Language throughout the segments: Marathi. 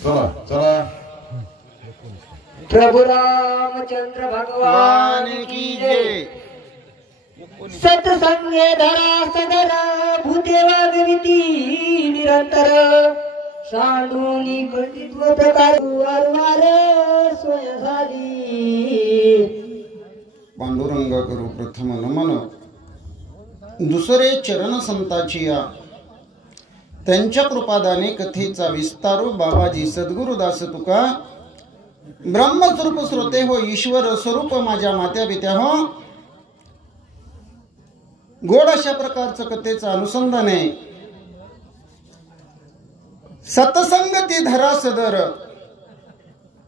चला चला। प्रभु रामचंद्र भगवान की जय। सत्संगे धरा सदर भूते वागविती निरंतर सांडूनी कर्तृत्व प्रकार वारंवार स्वयंसाधी। पांडुरंग करू प्रथम नमन। दुसरे चरण संताची या त्यांच्या कृपादाने कथेचा विस्तारू बाबाजी सद्गुरुदास तुका। ब्रह्मस्वरूप श्रोते हो ईश्वर स्वरूप माझ्या मात्या पित्या हो। गोड अशा प्रकारचं कथेचं अनुसंधान आहे। सतसंगती धरा सदर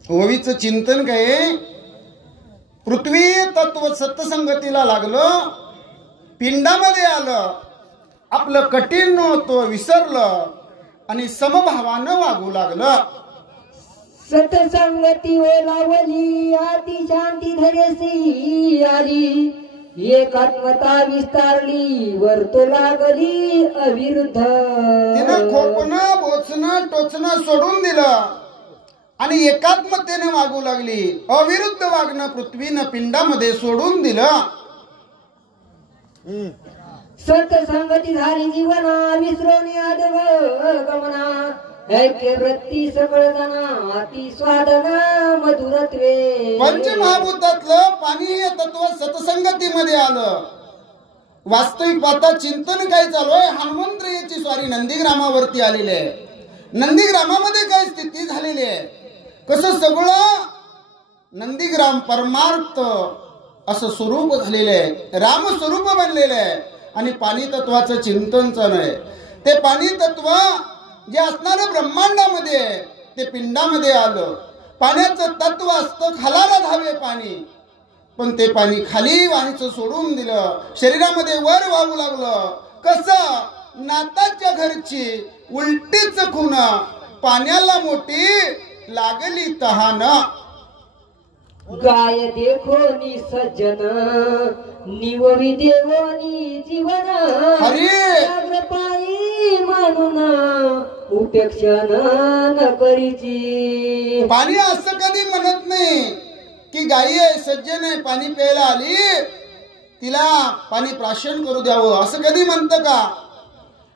ओवीचं चिंतन काय। पृथ्वी तत्व सतसंगतीला लागलं, पिंडामध्ये आलं, आपलं कठीण होतं विसरलं आणि समभावानं वागू लागलं। सतसंगती ओलावली आती शांती धरेसी आली। एकात्मता विस्तारली वर्तो लागली अविरुद्ध। तिनं खोपणं बोचणं टोचणं सोडून दिलं आणि एकात्मतेने वागू लागली। अविरुद्ध वागणं पृथ्वीनं पिंडामध्ये सोडून दिलं। सतसंगती झाली जीवना विसरवणे आदव गमना। ऐक्य वृत्ती सकळ जना अति स्वादना मधुरत्वे। पंचमहाभूतातलं पाणी हे तत्व सतसंगतीमध्ये आलं। वास्तविक पाहता चिंतन काय चालू आहे। हनुमंत याची स्वारी नंदीग्रामावरती आलेली आहे। नंदीग्रामामध्ये काय स्थिती झालेली आहे, कसं सगळं नंदीग्राम परमार्थ असं स्वरूप झालेलं आहे, राम स्वरूप बनलेलं आहे। आणि पाणी तत्वाचं चिंतन चालू आहे। ते पाणी तत्व जे असणारं ब्रह्मांडामध्ये ते पिंडामध्ये आलं। पाण्याचं तत्व असतं खालाला धावे पाणी, पण ते पाणी खाली व्हायचं सोडून दिलं, शरीरामध्ये वर वाहू लागलं। कसं नाताच्या घरची उलटीच खून, पाण्याला मोठी लागली तहान। गाय देखो नि सज्जन निवरी देवनी जीवन। हरी पायी म्हणून उपेक्षण न करीची। पाणी असं कधी म्हणत नाही की गाई आहे सज्जन आहे पाणी प्यायला आली तिला पाणी प्राशन करू द्यावं, असं कधी म्हणतं का?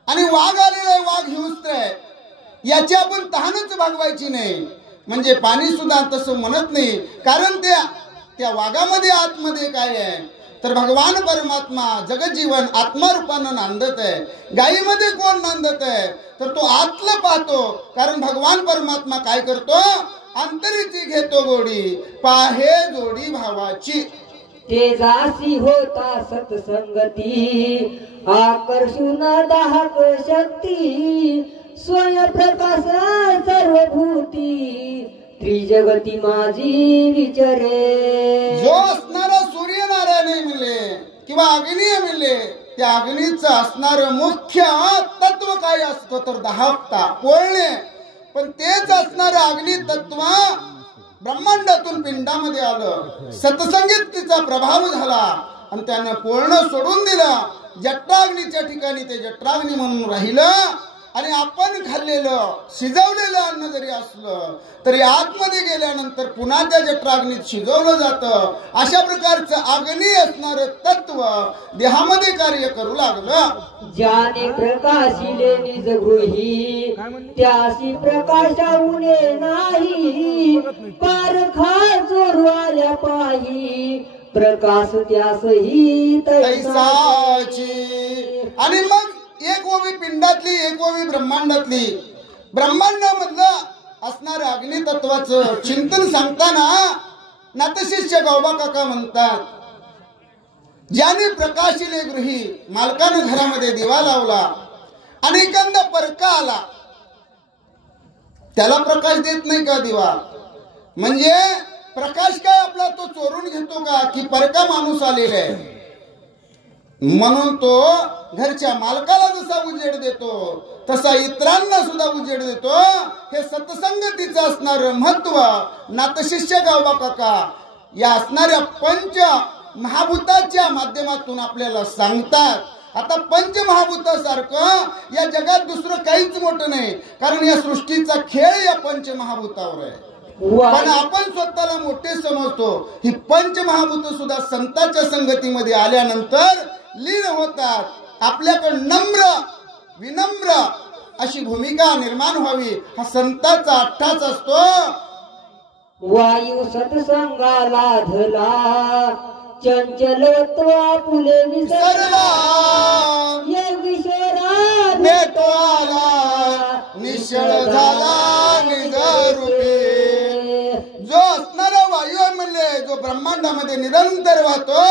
आणि वाघ आलेला आहे, वाघ हिंस्त्र आहे, याची आपण तहानच भागवायची नाही। म्हणजे पाणी सुद्धा तसं म्हणत नाही, कारण त्या वाघामध्ये आतमध्ये काय आहे तर भगवान परमात्मा जगजीवन आत्मारूपानं नांदत आहे। गायीमध्ये कोण नांदत आहे तर तो आतलं पाहतो, कारण भगवान परमात्मा काय करतो अंतरीची घेतो गोडी, पाहे जोडी भावाची। तेजासी होता सत्संगती आकर्षून दाहक शक्ती। स्वयंप्रकाश सर्वभूती त्रिजगती माझी विचारे। जो असणारा सूर्यनारायण मिळले किंवा अग्नी मिळले, त्या अग्नीचं असणारं मुख्य तत्व काय असतं तर दाहकता पोळणे। पण तेच असणारं अग्नी तत्व ब्रह्मांडातून पिंडामध्ये आलं, सत्संगीतीचा प्रभाव झाला आणि त्यानं पोळणं सोडून दिलं। जठराग्नीच्या ठिकाणी ते जठराग्नी म्हणून राहिलं। आणि आपण खाल्लेलं शिजवलेलं अन्न जरी असलं तरी आतमध्ये गेल्यानंतर पुन्हा त्या जठराग्नीत शिजवलं जातं। अशा प्रकारचं अग्नी असणारं तत्व देहामध्ये कार्य करू लागलं। ज्याने प्रकाशिले निज गृही त्यासी प्रकाशाऊने नाही। पारखा चोरू आल्या पाही प्रकाश त्यासही तैसाची। आणि मग एक ओवी पिंडातली एक ओवी ब्रह्मांडातली। ब्रह्मांडामधलं असणारं अग्नितत्वाचं चिंतन सांगताना नाथशिष्य गौबा काका म्हणतात, ज्याने प्रकाशिले गृही मालकानं घरामध्ये दिवा लावला आणि एखादा परका आला, त्याला प्रकाश देत नाही का दिवा? म्हणजे प्रकाश काय आपला तो चोरून घेतो का की परका माणूस आलेला आहे म्हणून तो घरच्या मालकाला जसा उजेड देतो तसा इतरांना सुद्धा उजेड देतो। हे सत्संगतीचं असणारं महत्व नाथशिष्य गौबा काका या असणाऱ्या पंच महाभूताच्या माध्यमातून आपल्याला सांगतात। आता पंचमहाभूतासारखं या जगात दुसरं काहीच मोठं नाही, कारण या सृष्टीचा खेळ या पंचमहाभूतावर आहे. पण आपण स्वतःला मोठे समजतो. ही पंचमहाभूत सुद्धा संतांच्या संगतीमध्ये आल्यानंतर लीन होतात. आपल्याकडे नम्र विनम्र अशी भूमिका निर्माण व्हावी, हा संतांचा अट्टाच असतो. वायू सत्संगाला धला, चंचलत्व आपुले विसरला, योगीश्वरा भेटो आला, निश्चळ झाला निज रूपी. जो असणारा वायू आहे म्हणले, जो ब्रह्मांडामध्ये निरंतर वाहतो,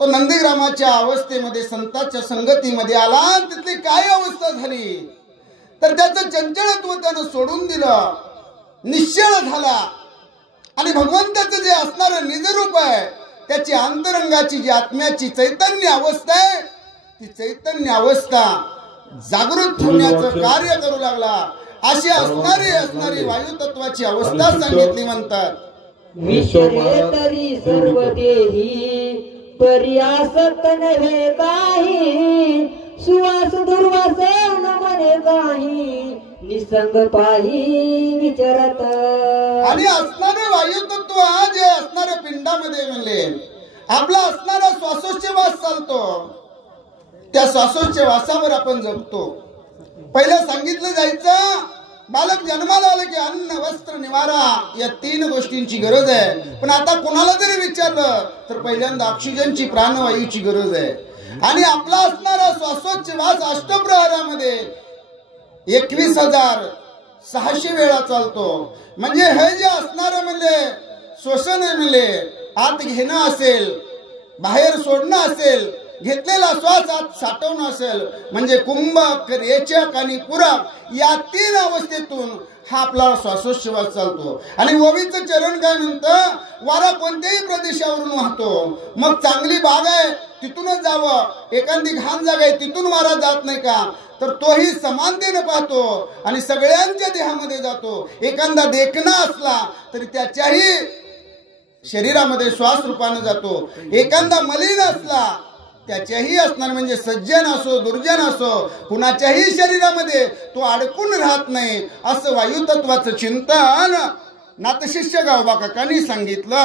तो नंदीग्रामाच्या अवस्थेमध्ये संतांच्या संगतीमध्ये आला. तिथली काय अवस्था झाली तर त्याचं चंचलत्व त्यानं सोडून दिलं, निश्चळ झाला. आणि भगवंताचं जे असणारं निजरूप आहे, त्याची अंतरंगाची जी आत्म्याची चैतन्य अवस्था आहे, ती चैतन्य अवस्था जागृत ठेवण्याचं कार्य करू लागला. अशी असणारी वायुतत्वाची अवस्था सांगितली म्हणतात. विश्वरे तरी सर्व देही, पर्यासक्त नव्हे काही, सुवास दुर्वास न म्हणे काही, निसंग पाही विचारत. आणि असणारे वायुतत्व जे असणाऱ्या पिंडामध्ये म्हणले, आपला असणारा श्वासोच्छवास चालतो, त्या श्वासोच्छवासावर आपण जगतो. पहिलं सांगितलं जायचं, बालक जन्माला आलं की अन्न वस्त्र निवारा या 3 गोष्टींची गरज आहे. पण आता कोणाला जरी विचारलं तर पहिल्यांदा ऑक्सिजनची प्राणवायूची गरज आहे. आणि आपला असणारा श्वासोच्छवास अष्टप्रहरामध्ये 21,600 वेळा चालतो. म्हणजे हे जे असणारं म्हणजे श्वसन आहे, म्हणजे आत घेणं असेल, बाहेर सोडणं असेल, घेतलेला श्वास आत साठवणं असेल, म्हणजे कुंभक, रेचक आणि पूरक या 3 अवस्थेतून हा आपला श्वासोच्छवास चालतो. आणि ओवीचं चरण काय म्हणतं, वारा कोणत्याही प्रदेशावरून वाहतो, मग चांगली बाग आहे तिथूनच जावं, एखादी घाण जागा आहे तिथून वारा जात नाही का, तर तोही समानतेने पाहतो आणि सगळ्यांच्या देहामध्ये जातो. एखादा देखणा असला तरी त्याच्याही शरीरामध्ये श्वास रूपाने जातो. एखादा मलिन असला त्याच्याही असणार, म्हणजे सज्जन असो दुर्जन असो, कुणाच्याही शरीरामध्ये तो अडकून राहत नाही. असं वायुतत्वाचं चिंतन नाथशिष्य गावबा काकांनी सांगितलं.